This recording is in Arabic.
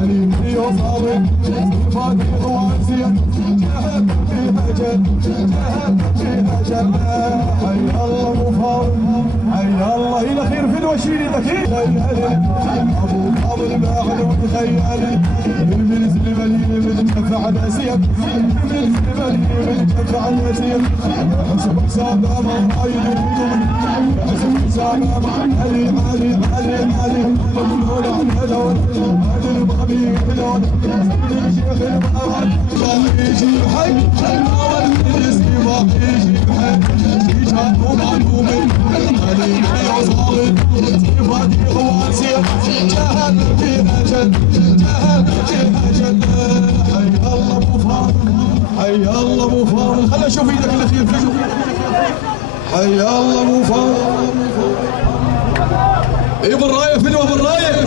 علي وصابر فادي خواسية جهد فيها جد جهد فيها جد حي الله مفاوض حي الله الى خير في الوشيري ذكي ابو قابل ما حلو تخيلي الملز المليء من كفع الاسيد الملز المليء من كفع الاسيد حسب حساب ما رايد حسب حساب علي علي علي علي ممنون على دول هذا البابي بدون الشيخ المعرض يجي حي المعرض يجي حي يجي معلومين علي وصابر فادي خواسية جهل في أجل جهل في أجل حي الله مفاضل حي الله مفاضل خلنا نشوف ايدك الاخير حي الله مفاضل اي بالرايه فدوه بالرايه